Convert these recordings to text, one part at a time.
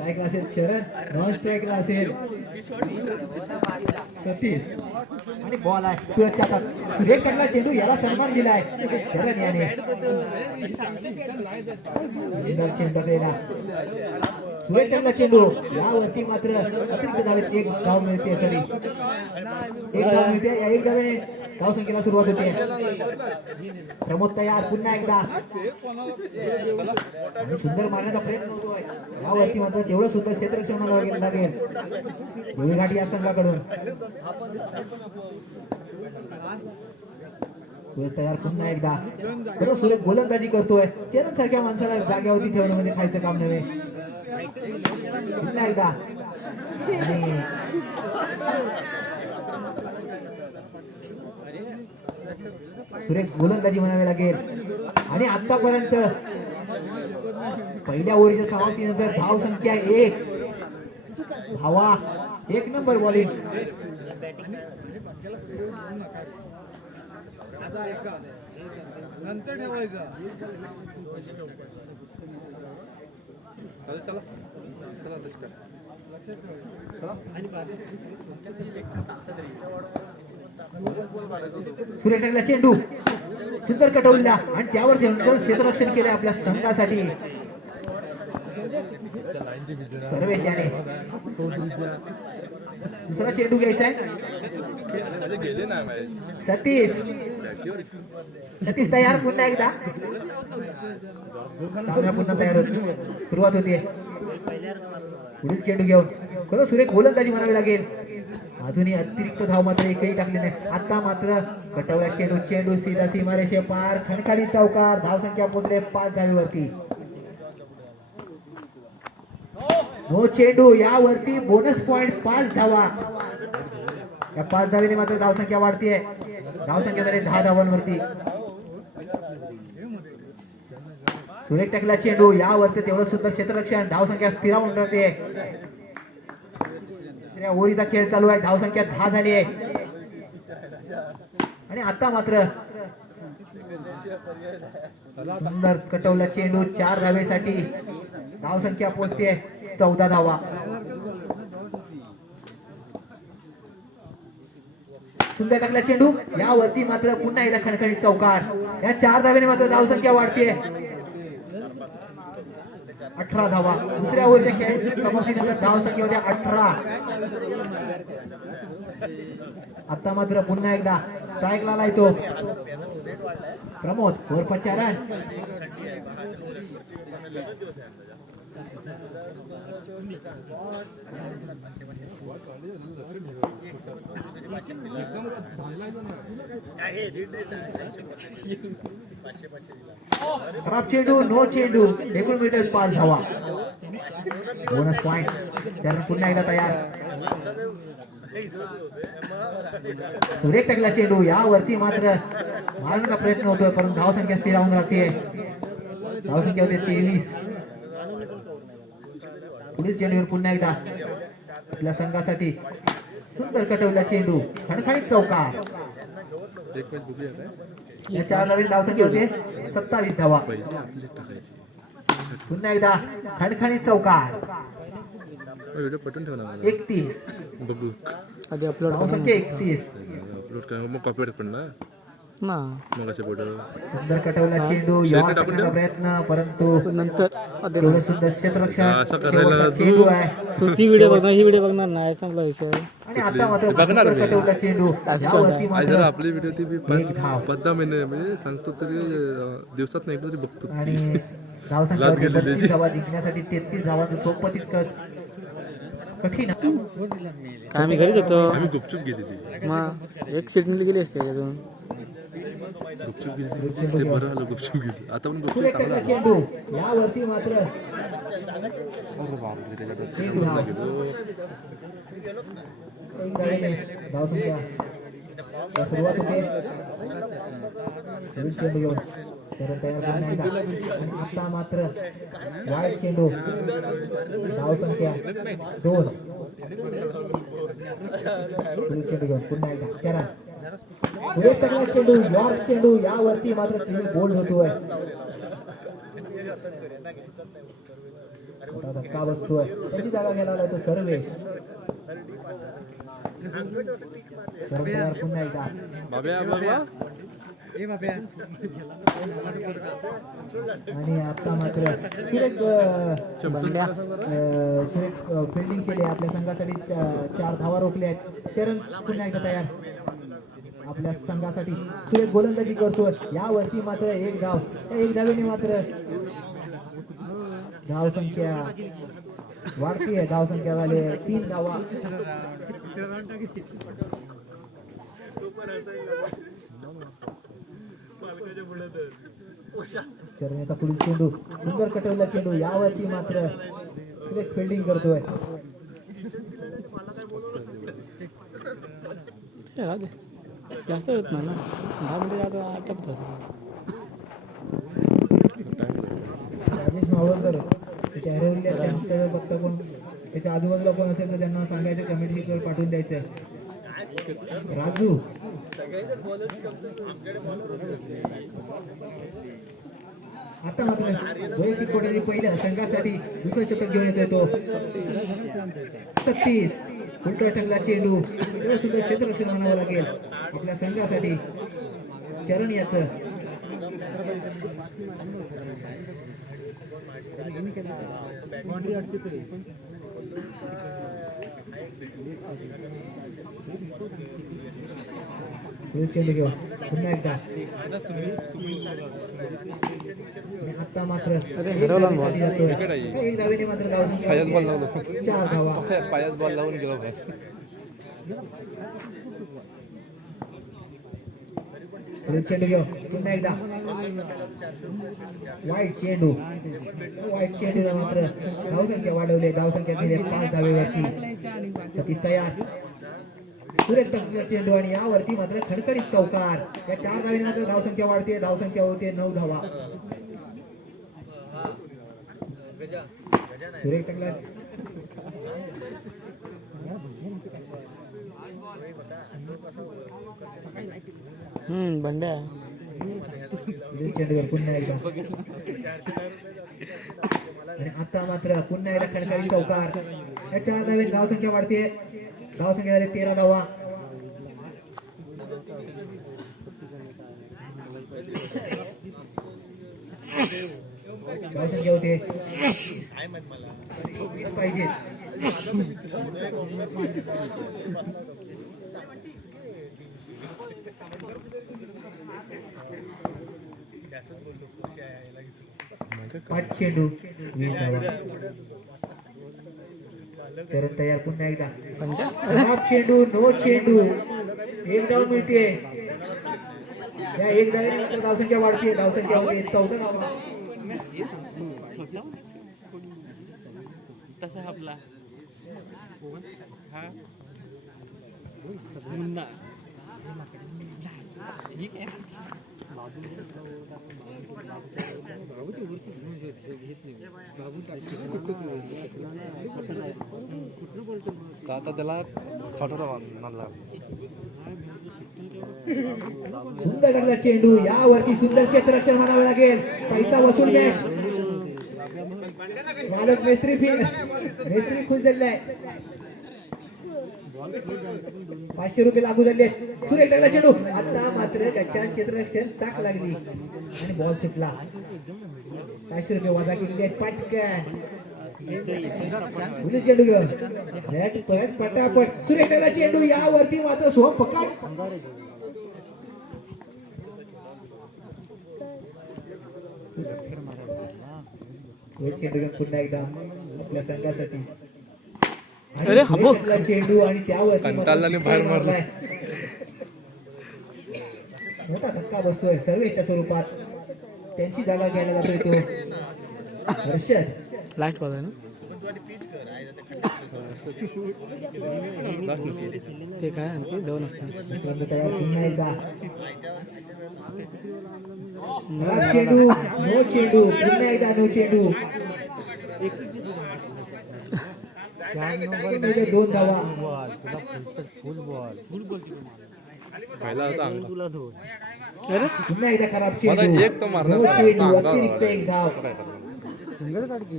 स्ट्राईकला असेल शरद, नॉन स्ट्राईकला असेल सतीश आणि बॉल आहे सुरजच्या हातात. सुरेख टाकला चेंडू, याला सन्मान दिलाय शरद याने. चेंडू गेला, सुरेख टाकला चेंडू, यावरती मात्र अतिरिक्त धावेत एक धाव मिळते. तरी एक धाव मिळते. या एक धावेने धाव संख्येला सुरुवात होते. प्रमोद तयार पुन्हा एकदा आणि सुंदर मारण्याचा प्रयत्न होतोय. यावरती मात्र तेवढं सुद्धा क्षेत्ररक्षण म्हणावं लागेल गोळीघाट या संघाकडून. सुरेश तयार पुन्हा एकदा. बरोबर सुरेश गोलंदाजी करतोय. चेरन सारख्या माणसाला जाग्यावरती ठेवणं म्हणजे खायचं काम नव्हे. पुन्हा एकदा सुरेश गोलंदाजी म्हणावी लागेल. आणि आतापर्यंत पहिल्या ओव्हरच्या समाप्तीनंतर धाव संख्या 1 धावा. एक नंबर बॉलिंग. नंतर ठेवायचं. सुरेश टाकला चेंडू, सुंदर कटवला आणि त्यावर क्षेत्ररक्षण केले आपल्या संघासाठी सर्वेश याने. दुसरा चेंडू घ्यायचा आहे. सतीश तयार पुन्हा एकदा. पुन्हा तयार होती, सुरुवात होती. पुढील चेंडू घेऊन खरं सुरेश गोलंदाजी म्हणावी लागेल. अजूनही अतिरिक्त धाव मात्र एकही टाकली नाही. आता मात्र कटवला चेंडू सीधा सीमारेषे पार, खणखाली चौकार. धाव संख्या पोहोचले 5 धावेवरती. नो चेंडू, यावरती बोनस पॉइंट 5 धावा. या 5 धावेने मात्र धाव संख्या वाढतीये. धाव संख्या झाली 10 धावांवरती. सुरेख टाकला चेंडू, यावरती तेवढं सुद्धा क्षेत्ररक्षण. धाव संख्या स्थिरावून राहते. ओरीचा खेळ चालू आहे. धाव संख्या 10 झाली आहे. आणि आता मात्र सुंदर कटवला चेंडू 4 धावेसाठी. धाव संख्या पोहोचते 14 धावा. सुंदर टाकला चेंडू, यावरती मात्र पुन्हा एकदा खणखणीत चौकार. या 4 धावेने मात्र धाव संख्या वाढते 18 धावा. दुसऱ्या ओव्हरच्या खेळ समाप्तीनंतर धाव संख्या होत्या 18. आता मात्र पुन्हा एकदा स्ट्राईकला आलाय तो प्रमोद. वरपचारण खराब चेंडू, नो चेंडू. एकूण मिळते 5 धावा. Bonus point. चरण पुन्हा एकदा तयार. सुरेख टाकला चेंडू, यावरती मात्र मारण्याचा प्रयत्न होतोय परंतु धाव संख्या स्थिरावून राहते. धाव संख्या होते 23. पुढील चेंडूवर पुन्हा एकदा आपल्या संघासाठी सुंदर कटवला चेंडू, खणखणीत चौकार. या 4 नवीन धाव संख्या होते 27 धावा. पुन्हा एकदा खणखणीत चौकार. 31 आधी अपलोड धाव संख्या 31. सुंदर कटवला चेंडू, यावर टाकण्याचा प्रयत्न परंतु नंतर तेवढं सुंदर क्षेत्ररक्षण. चेंडू आहे. ती व्हिडिओ बघणार, ही व्हिडिओ बघणार नाही संपला विषय. आणि आता मात्र सुंदर कटवला चेंडू, यावरती मात्र आपली व्हिडिओ ती 5-10 महिने म्हणजे सांगतो तरी दिवसात नाही एकदा तरी बघतो. आणि धाव संख्या 32 धावा जिंकण्यासाठी 33 धावांचं सोपं तितकं कठीण. काय आम्ही घरीच होतो. आम्ही गुपचूप गेलेली. मग एक सीट गेली असते त्याच्यातून. गुपचूप गेली ते बरं आलं. गुपचूप गेली. आता पण गुपचूप सुरेख टाकला चेंडू, यावरती मात्र धाव संख्या सुरुवात होते. चेंडू घेऊन तयार आणि आता मात्र वाईट चेंडू. धाव संख्या 2. चेंडू घेऊन पुन्हा एकदा चरण. सुरेख टाकला चेंडू, यॉर्क चेंडू, यावरती मात्र क्लीन बोल्ड होतोय. मोठा धक्का बसतोय. त्याची जागा घ्यायला आलाय तो सर्वेश. सर्व तयार पुन्हा एकदा. बाब्या बरोबर आणि आता मात्र सुरेख बंड्या सुरेख फिल्डिंग केली आपल्या संघासाठी. 4 धावा रोखल्या आहेत. चरण पुन्हा एकदा तयार आपल्या संघासाठी. सुरेख गोलंदाजी करतोय. यावरती मात्र 1 धाव. त्या 1 धावेने मात्र धाव संख्या वाढतीये. धाव संख्या झाली 3 धावा. चरण्याचा पुढील चेंडू. सुंदर कटवला चेंडू. यावरती मात्र सुरेख फिल्डिंग करतोय. हे राहू दे. जास्त होत नाही ना 10 मिनिटे जातो आटपत राजेश मावळकर त्याच्या हरवलेल्या त्यांच्या बघता कोण त्याच्या आजूबाजूला कोण असेल तर त्यांना सांगायचं कमेंट शीटवर पाठवून द्यायचंय. राजू आता मात्र वैयक्तिक कोट्यातील पहिल्या संघासाठी दुसरं शतक घेऊन येतोय तो. 36 उलटा टकला चेंडू. एवढं सुद्धा क्षेत्ररक्षण म्हणावं लागेल आपल्या संघासाठी. चरण याचं चेंडू घेऊन पुन्हा एकदा. आणि आता मात्र 1 धावेसाठी जातोय. 1 धावेने मात्र धावसंख्या 4 धावा. पायाच बॉल लावून गेलो बाहेर. पुढील चेंडू घेऊन पुन्हा एकदा. वाईट चेंडू. वाईट चेंडूला मात्र धावसंख्या वाढवली. धावसंख्या दिली 5 धावेवरती. सतीश तयार. सुरेख टकला चेंडू आणि यावरती मात्र खडखडीत चौकार. या 4 धावेने मात्र धावसंख्या वाढते. धावसंख्या होते 9 धावा. सुरेख टकला बंड्या चेंडूवर पुन्हा एकदा. आणि आता मात्र पुन्हा एकदा खडखडीत चौकार. या 4 धावेने धावसंख्या वाढते. धावसंख्या झाली 13 धावा. धावसंख्या होते 20 पाहिजे. पाच चेंडू 20 धावा. चरण तयार पुन्हा एकदा. खराब चेंडू. नो चेंडू. 1 धाव मिळते. या 1 धावेने मात्र धावसंख्या वाढते. धावसंख्या होते 14 धावा. तसा आपला आता त्याला छोटा मानला. सुंदर टाकला चेंडू. यावरती सुंदर क्षेत्ररक्षण म्हणावे लागेल. पैसा वसूल मॅच. मालक मेस्त्री खुश झालाय. 500 रुपये लागू झाले. सुरेख टाकला चेंडू. आता मात्र त्याच्या क्षेत्ररक्षण चाक लागली आणि बॉल सुटला. 500 रुपये वजा केलेले आहेत. पटकन चेंडू घेऊन पटापट. सुरेख टाकला चेंडू. यावरती मात्र सोहम पकड. चेंडू घेऊन पुन्हा एकदा आपल्या संघासाठी. चेंडू आणि त्यावरती बाहेर मोठा धक्का बसतोय सर्वेच्या स्वरूपात. त्यांची जागा घ्यायला जातोय तो हर्षद. लाईट वाला ना ते काय आणखी 2 असतात. तयार पुन्हा एकदा. चेंडू. नो चेंडू. पुन्हा एकदा नो चेंडू. 2 धावा. पुन्हा एकदा खराब चेंडू. नो चेंडू. अतिरिक्त 1 धाव. सिंगल काढ की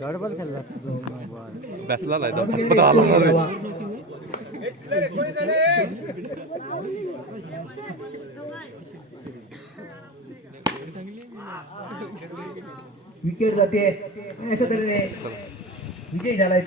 डॉट खेळला बॅसला नाही धावा तर गेली, फक्त आला एक रे. धावा. विकेट जाते अशा तऱ्हेने विजय झालाय तो.